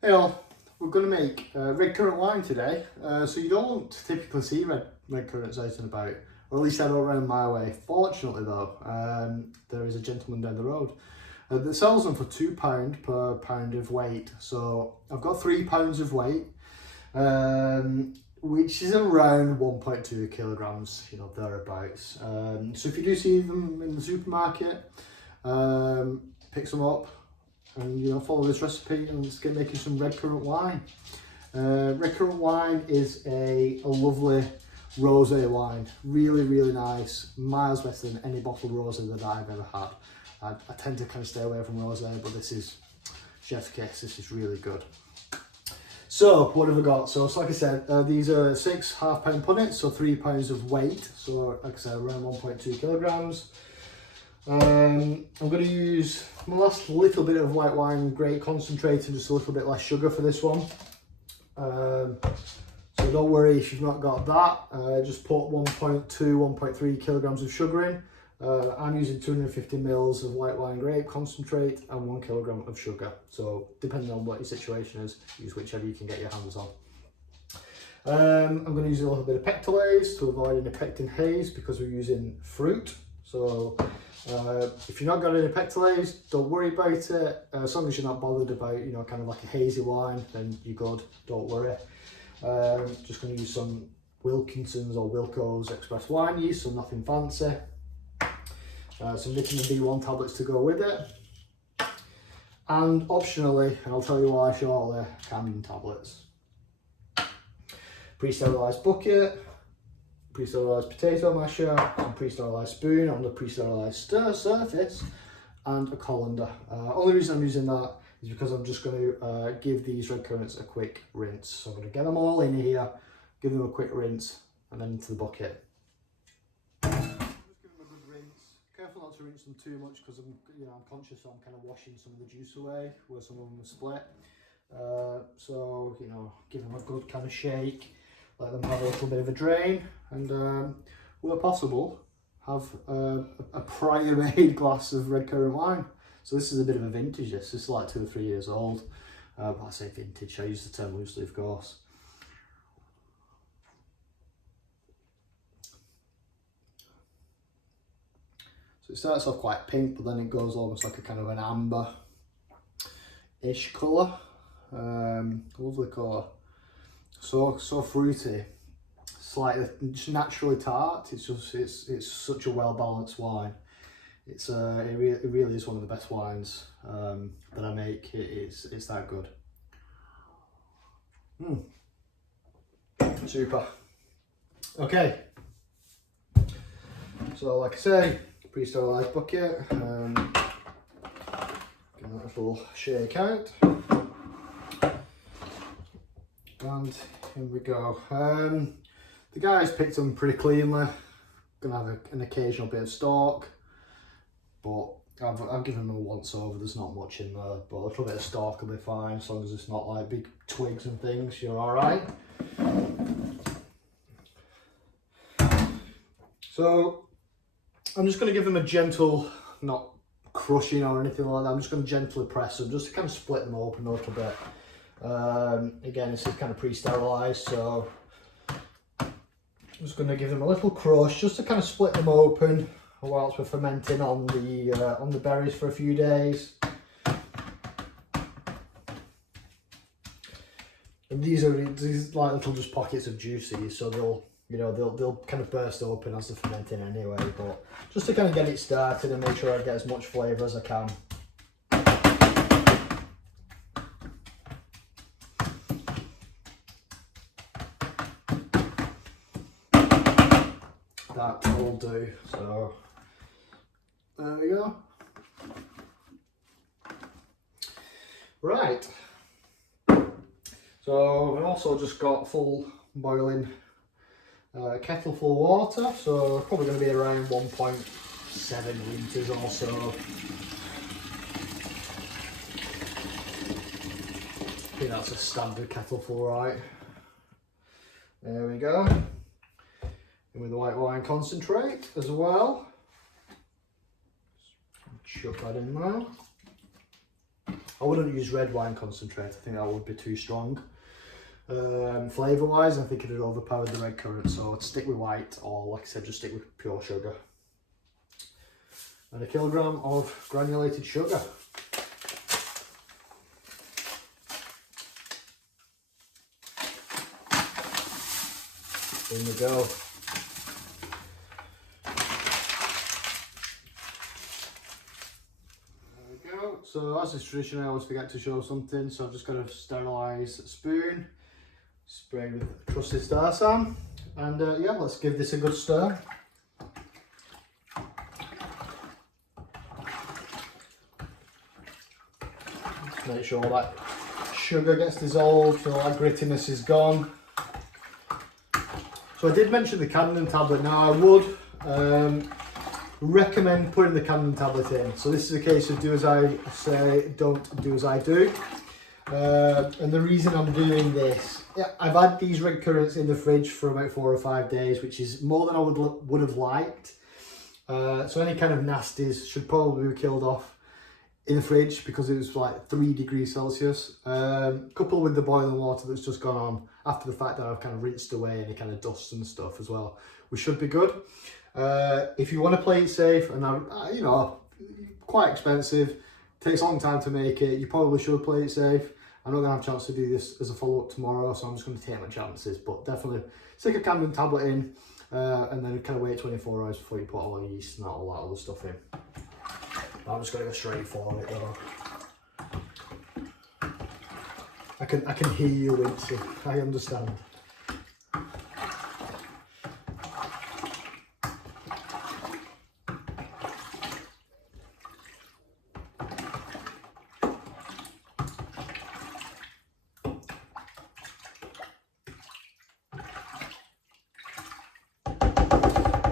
Hey all, we're going to make red currant wine today. So you don't typically see red currants out and about, or at least I don't around my way. Fortunately though, there is a gentleman down the road that sells them for £2 per pound of weight. So I've got £3 of weight, which is around 1.2 kilograms, you know, thereabouts. So if you do see them in the supermarket, pick some up. And you know, follow this recipe and let's get making some red currant wine. Red currant wine is a lovely rosé wine, really nice, miles better than any bottled rosé that I've ever had. I tend to kind of stay away from rosé, but this is chef's kiss. This is really good. So what have I got? So like I said, these are 6 half-pound punnets, so £3 of weight. So like I said, around 1.2 kilograms. I'm going to use my last little bit of white wine grape concentrate and just a little bit less sugar for this one. So don't worry if you've not got that, just put 1.2, 1.3 kilograms of sugar in. I'm using 250 mils of white wine grape concentrate and 1 kilogram of sugar. So depending on what your situation is, use whichever you can get your hands on. I'm going to use a little bit of pectolase to avoid any pectin haze because we're using fruit. So if you're not got any pectolase, don't worry about it. As long as you're not bothered about, you know, kind of like a hazy wine, then you're good, don't worry. Just going to use some Wilkinson's or Wilco's express wine yeast, so nothing fancy. Some vitamin B1 tablets to go with it. And optionally, and I'll tell you why shortly, cammine tablets. Pre-sterilised bucket. Pre-sterilised potato masher, and pre-sterilised spoon on the pre-sterilised stir surface, and a colander. Only reason I'm using that is because I'm just going to give these red currants a quick rinse. So I'm going to get them all in here, give them a quick rinse, and then into the bucket. Just give them a good rinse. Careful not to rinse them too much because I'm conscious I'm kind of washing some of the juice away where some of them are split. So you know, give them a good kind of shake. Let them have a little bit of a drain, and where possible, have a prior made glass of red currant wine. So this is a bit of a vintage, this is like 2 or 3 years old. But I say vintage, I use the term loosely of course. So it starts off quite pink, but then it goes almost like a kind of an amber-ish colour. Lovely colour. So fruity, slightly just naturally tart. It's such a well balanced wine. It really is one of the best wines that I make. It's that good. Super. Okay. So like I say, pre-sterilised bucket. Give that a little shake out. And here we go. The guys picked them pretty cleanly. Gonna have an occasional bit of stalk, but I've given them a once over. There's not much in there, but a little bit of stalk will be fine as long as it's not like big twigs and things. You're all right. So I'm just gonna give them a gentle, not crushing or anything like that. I'm just gonna gently press them just to kind of split them open a little bit. Again, this is kind of pre-sterilised, so I'm just going to give them a little crush just to kind of split them open whilst we're fermenting on the berries for a few days. And these like little just pockets of juices, so they'll kind of burst open as they're fermenting anyway. But just to kind of get it started and make sure I get as much flavour as I can. That will do. So there we go. Right. So I've also just got full boiling kettle full of water. So probably going to be around 1.7 litres or so. I think that's a standard kettle full, right? There we go. And with the white wine concentrate as well. Chuck that in there. I wouldn't use red wine concentrate, I think that would be too strong. Flavour wise, I think it would overpower the red currant, so I'd stick with white, or like I said, just stick with pure sugar. And a kilogram of granulated sugar. In we go. So as is tradition, I always forget to show something, so I've just got a sterilised spoon, sprayed with trusted Star San, and yeah, let's give this a good stir. Just make sure that sugar gets dissolved, so that grittiness is gone. So I did mention the Camden tablet. Now I would recommend putting the Camden tablet in. So this is a case of do as I say, don't do as I do. And the reason I'm doing this, yeah, I've had these red currants in the fridge for about 4 or 5 days, which is more than I would have liked. So any kind of nasties should probably be killed off in the fridge because it was like 3 degrees Celsius. Coupled with the boiling water that's just gone on after the fact that I've kind of rinsed away any kind of dust and stuff as well, we should be good. If you want to play it safe, and you know, quite expensive, takes a long time to make it, you probably should play it safe. I'm not going to have a chance to do this as a follow-up tomorrow, so I'm just going to take my chances, but definitely stick a Camden tablet in, and then kind of wait 24 hours before you put all the yeast and all that other stuff in. I'm just going to go straight for it though. I can hear you, Lindsay. I understand.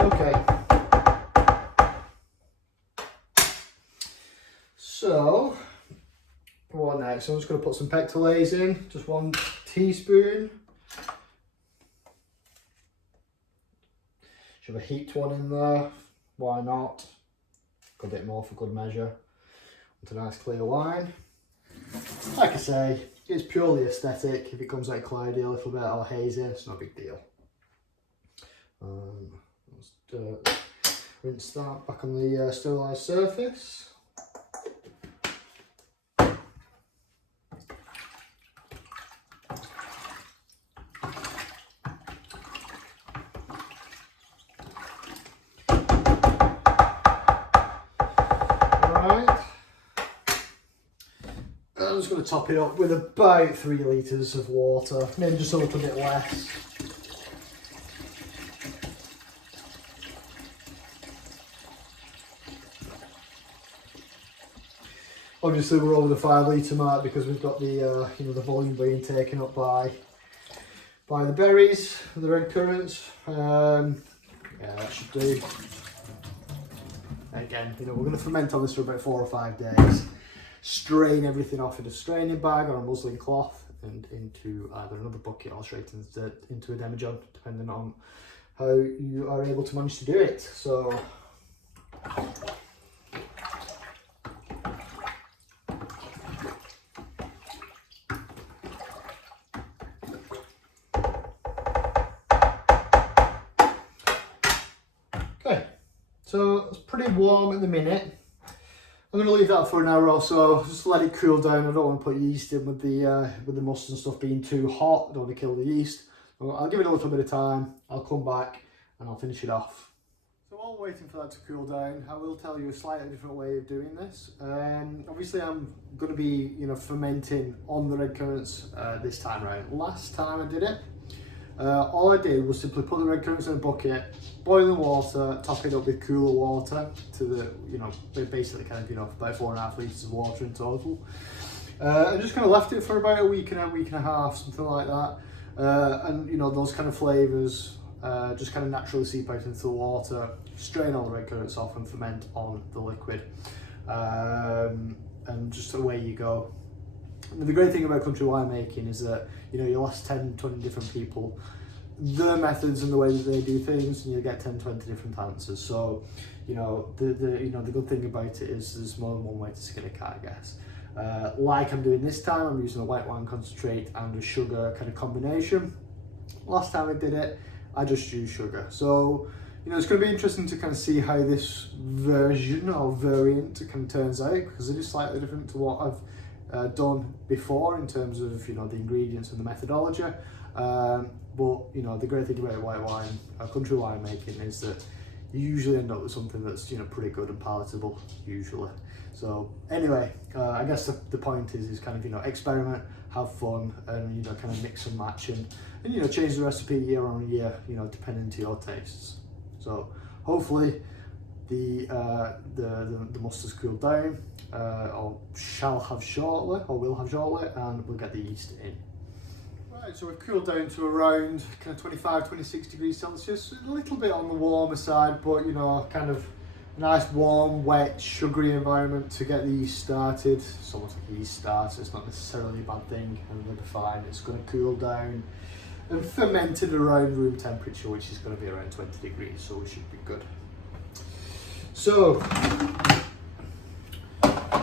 Okay. So, what next? I'm just going to put some pectolase in, just 1 teaspoon. Should have a heaped one in there, why not? A bit more for good measure. With a nice clear wine. Like I say, it's purely aesthetic. If it comes out cloudy a little bit or hazy, it's no big deal. Let's rinse that back on the sterilised surface. I'm just going to top it up with about 3 litres of water, maybe just a little bit less. Obviously we're over the 5 litre mark because we've got the you know, the volume being taken up by the berries, the red currants. Yeah, that should do. Again, you know, we're going to ferment on this for about 4 or 5 days. Strain everything off in a straining bag or a muslin cloth and into either another bucket or straight into a demijohn, depending on how you are able to manage to do it. So okay, so it's pretty warm at the minute. I'm going to leave that for an hour or so, just let it cool down. I don't want to put yeast in with the must and stuff being too hot. I don't want to kill the yeast. I'll give it a little bit of time, I'll come back and I'll finish it off. So while waiting for that to cool down, I will tell you a slightly different way of doing this. Obviously I'm going to be, you know, fermenting on the red currants this time around. Last time I did it, all I did was simply put the red currants in a bucket, boiling water, top it up with cooler water to the, you know, basically kind of, you know, about 4.5 litres of water in total. And just kind of left it for about a week and a half, something like that. And, you know, those kind of flavours just kind of naturally seep out into the water, strain all the red currants off and ferment on the liquid. And just away you go. And the great thing about country winemaking is that, you know, you'll ask 10, 20 different people their methods and the way that they do things, and you get 10, 20 different answers. So, you know, the good thing about it is there's more than one way to skin a cat, I guess. Like I'm doing this time, I'm using a white wine concentrate and a sugar kind of combination. Last time I did it, I just used sugar. So, you know, it's going to be interesting to kind of see how this version or variant kind of turns out, because it is slightly different to what I've done before in terms of, you know, the ingredients and the methodology. But, you know, the great thing about white wine, country wine making, is that you usually end up with something that's, you know, pretty good and palatable, usually. So anyway, I guess the point is kind of, you know, experiment, have fun, and, you know, kind of mix and match, and you know, change the recipe year on year, you know, depending to your tastes. So hopefully the mustard's cooled down, or shall have shortly, or will have shortly, and we'll get the yeast in. Right, so we've cooled down to around kind of 25-26 degrees Celsius, a little bit on the warmer side, but, you know, kind of a nice warm, wet, sugary environment to get the yeast started. It's almost like a yeast starter, it's not necessarily a bad thing, and they'll be fine. It's going to cool down and fermented around room temperature, which is going to be around 20 degrees, so we should be good. So,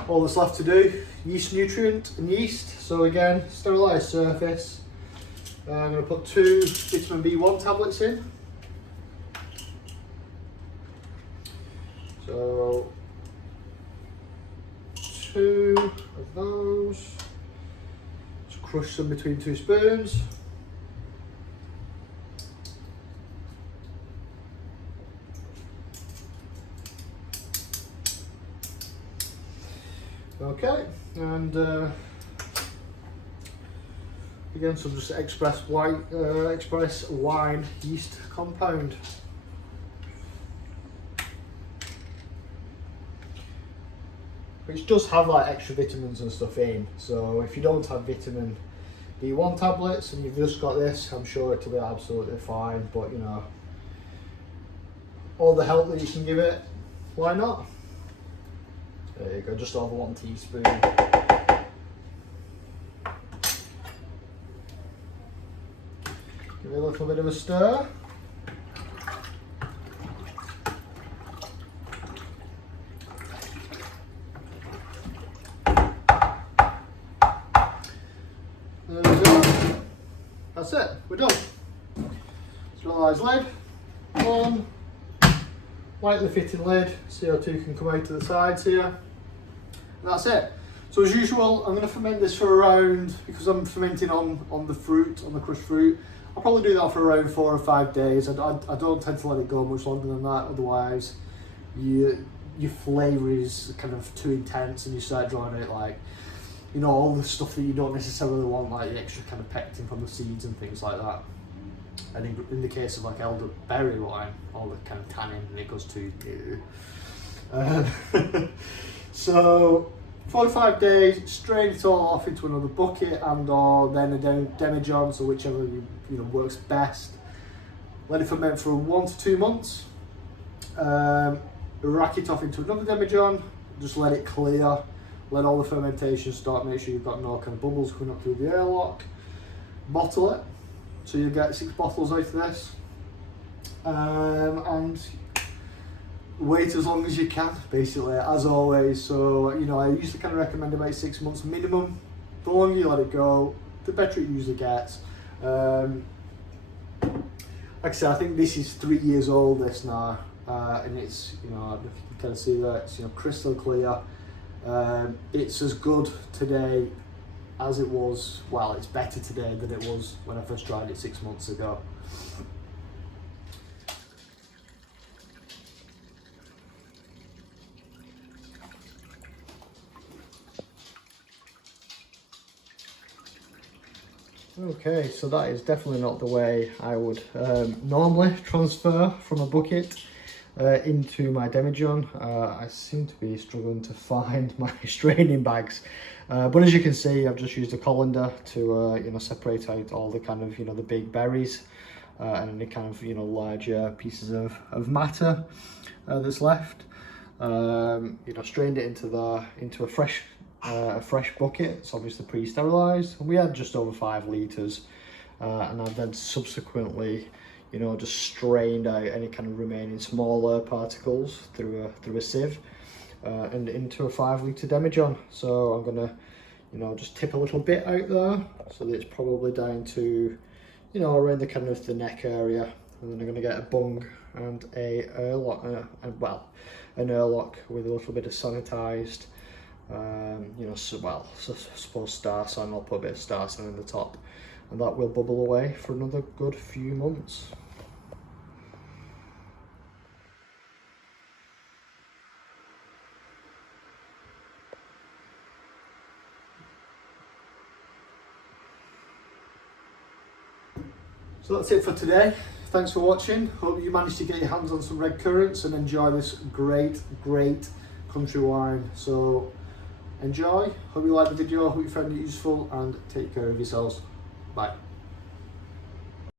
all that's left to do, yeast nutrient and yeast. So again, sterilised surface. I'm going to put 2 vitamin B1 tablets in. So 2 of those. Just crush them between 2 spoons. Okay, and again, some just express wine yeast compound. Which does have like extra vitamins and stuff in, so if you don't have vitamin B1 tablets and you've just got this, I'm sure it'll be absolutely fine. But, you know, all the help that you can give it, why not? There you go, just over 1 teaspoon. Give it a little bit of a stir. There we go. That's it, we're done. Sterilise lid on, lightly fitting lid, CO2 can come out to the sides here, and that's it. So as usual, I'm going to ferment this for around, because I'm fermenting on the fruit, on the crushed fruit, I'll probably do that for around 4 or 5 days. I don't tend to let it go much longer than that, otherwise your flavour is kind of too intense and you start drawing out, like, you know, all the stuff that you don't necessarily want, like the extra kind of pectin from the seeds and things like that. And in the case of like elderberry wine, all the kind of tannin, and it goes too so 4 to 5 days, strain it all off into another bucket and or then a demijohn, so whichever you know works best. Let it ferment for 1 to 2 months. Rack it off into another demijohn, just let it clear, let all the fermentation start, make sure you've got no kind of bubbles coming up through the airlock. Bottle it, so you get 6 bottles out of this, and wait as long as you can, basically, as always. So, you know, I usually kind of recommend about 6 months minimum. The longer you let it go, the better it usually gets. Like I said, I think this is 3 years old, this now, and it's, you know, if you can kind of see that, it's, you know, crystal clear. It's as good today as it was, well, it's better today than it was when I first tried it 6 months ago. Okay, so that is definitely not the way I would normally transfer from a bucket into my demijohn. I seem to be struggling to find my straining bags, but as you can see, I've just used a colander to you know, separate out all the kind of, you know, the big berries and any kind of, you know, larger pieces of matter that's left. You know, strained it into a fresh bucket. It's obviously pre-sterilised. We had just over 5 litres, and I've then subsequently, you know, just strained out any kind of remaining smaller particles through a sieve. and into a 5 litre demijohn. So I'm gonna, you know, just tip a little bit out there so that it's probably down to, you know, around the kind of the neck area, and then I'm gonna get a bung and a airlock, an airlock with a little bit of sanitised, you know, so I suppose star san. I'll put a bit of star san in the top, and that will bubble away for another good few months. So that's it for today. Thanks for watching. Hope you managed to get your hands on some Redcurrants and enjoy this great country wine. So enjoy. Hope you liked the video. Hope you found it useful, and take care of yourselves. Bye.